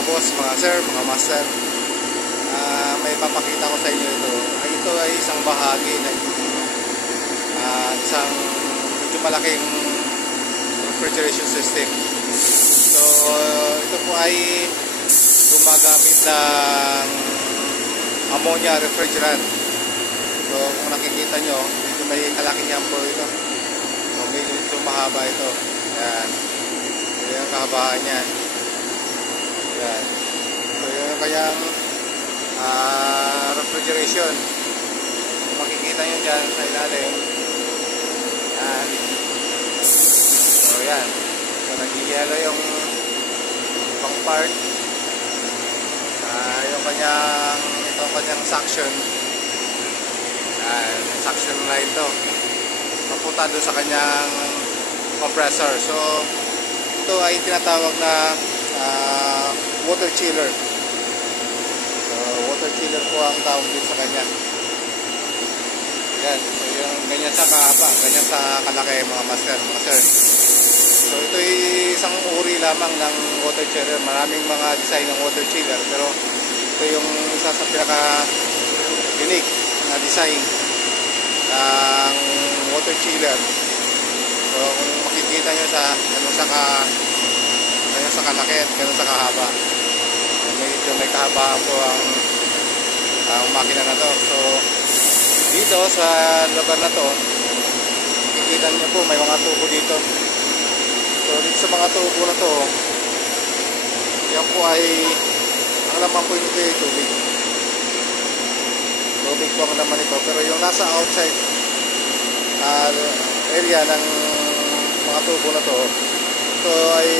mga boss, mga sir, mga master, may papakita ko sa inyo ito. Ito ay isang bahagi ng isang medyo malaking refrigeration system. So ito po ay gumagamit ng ammonia refrigerant. So kung nakikita nyo, medyo may kalaki niyan po ito. So medyo mahaba ito. Yan. So yung kahabaan yan. Yan. So yung kanyang refrigeration. So, makikita nyo dyan sa ilalim. Yan. So yan. So nag-yellow yung ibang part. Yung kanyang suction. Yung suction line to. Mapunta doon sa kanyang compressor. So ito ay tinatawag na water chiller. So water chiller po ang tawag din sa kanya. Yan. So yung ganyan sa kahaba, ganyan sa kalaki mga master, mga sir. So ito ay isang uri lamang ng water chiller. Maraming mga design ng water chiller, pero ito yung isa sa pinaka unique na design ng water chiller. So kung makikita nyo sa ganun sa kalaki at ganun sa kahaba, medyo may kahabaan po ang makina na to. So dito sa lugar na to, makikita nyo po may mga tubo dito. So dito sa mga tubo na to, yan po ay ang laman po nito ay tubig. Tubig po ang laman nito, pero yung nasa outside area ng mga tubo na to, ito ay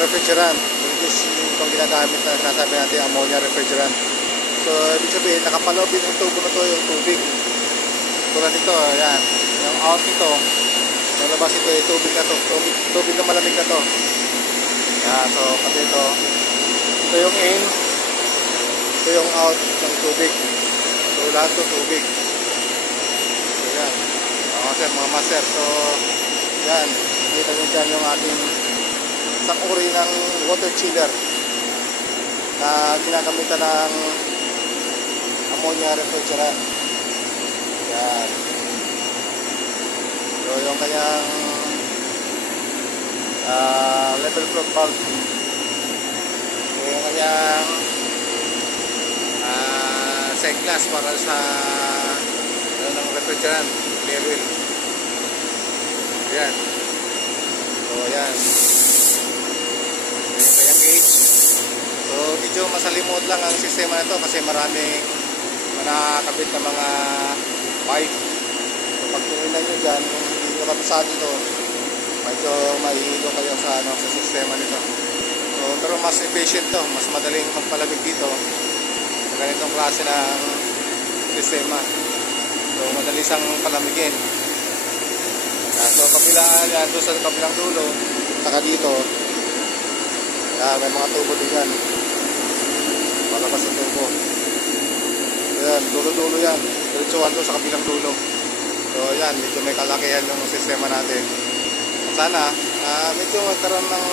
refrigerant. Itong ginagamit na sinasabi natin ammonia refrigerant. So ibig sabihin nakapaloob din yung tubo na to yung tubig. Tulad nito, yan, yung out nito, nalabas ito yung tubig na to, tubig na malamig na to. Yan, so kasi ito yung in, ito yung out ng tubig. So lahat to tubig. So yan, mga master. So yan, kita nyo dyan yung ating isang uri ng water chiller na ginagamitan ng ammonia refrigerant. Yan. So yung kanyang level float valve. So yung kanyang side glass para sa ng refrigerant level. Yan. So yan. Yung kanyang gauge. So medyo masalimot lang ang sistema nito kasi maraming nakakabit na mga pipe. So pag tingnan nyo dyan, kung hindi nyo kabisado ito, medyo mahihilo kayo sa sistema nito. So pero mas efficient to, mas madaling magpalamig dito sa ganitong klase ng sistema. So madali siyang palamigin. So kabilaan yan, doon sa kabilang dulo, saka dito, may mga tubo din yan. Palabas ang tubo. Yan, dulo-dulo yan. Diretsuhan doon sa kabilang dulo. So yan, medyo may kalakihan yung sistema natin. Sana, medyo magkaroon ng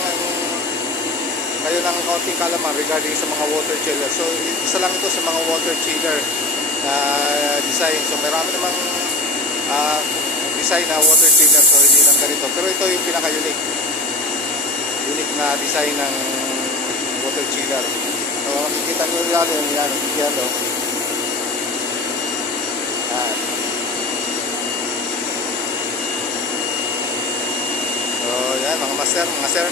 kayo ng kaunting kalaman regarding sa mga water chiller. So isa lang ito sa mga water chiller design. So marami namang design na water chiller. So hindi lang ganito. Pero ito yung pinaka-unique. Unique na design ng water chiller. So makikita nyo yan. Yan o. Yan. So yan mga master, mga sir.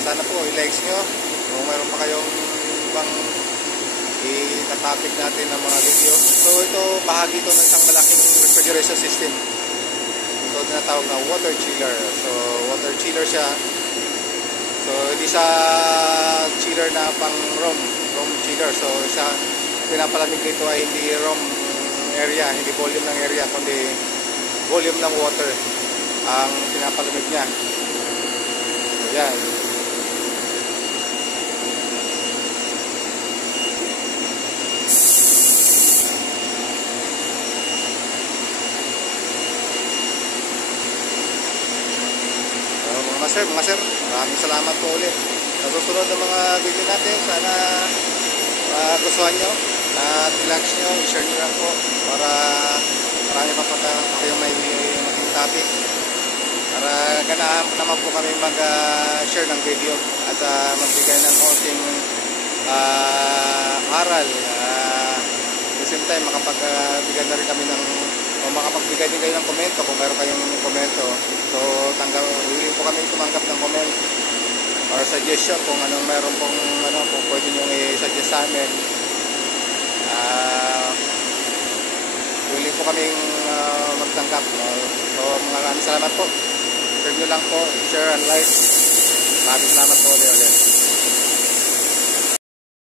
Sana po i-likes nyo kung mayroon pa kayong ibang i-topic natin ng mga video. So ito, bahagi ito ng isang malaking refrigeration system. Ito tinatawag na water chiller. So water chiller siya. So hindi sa chiller na pang room chiller. So sa pinapalamig nito ay hindi room area, hindi volume ng area, kundi volume ng water ang pinapalamig niya. So yan. Mga sir, maraming salamat po ulit. sa susunod ng mga video natin. Sana gustuhan nyo at i-likes nyo, i-share nyo lang po para marami pa kayong may maging topic para ganahan naman po kami mag-share ng video at magbigay ng konting aral. At the same time makapagbigay na rin kami ng o makapagbigay din kayo ng komento kung meron kayong komento. So willing po kami tumanggap ng comment or suggestion kung anong meron pong kung pwede nyo i-suggest sa amin. Willing po kaming magtanggap, no? So maraming salamat po. Share nyo lang po, share and like. Maraming salamat po ulit.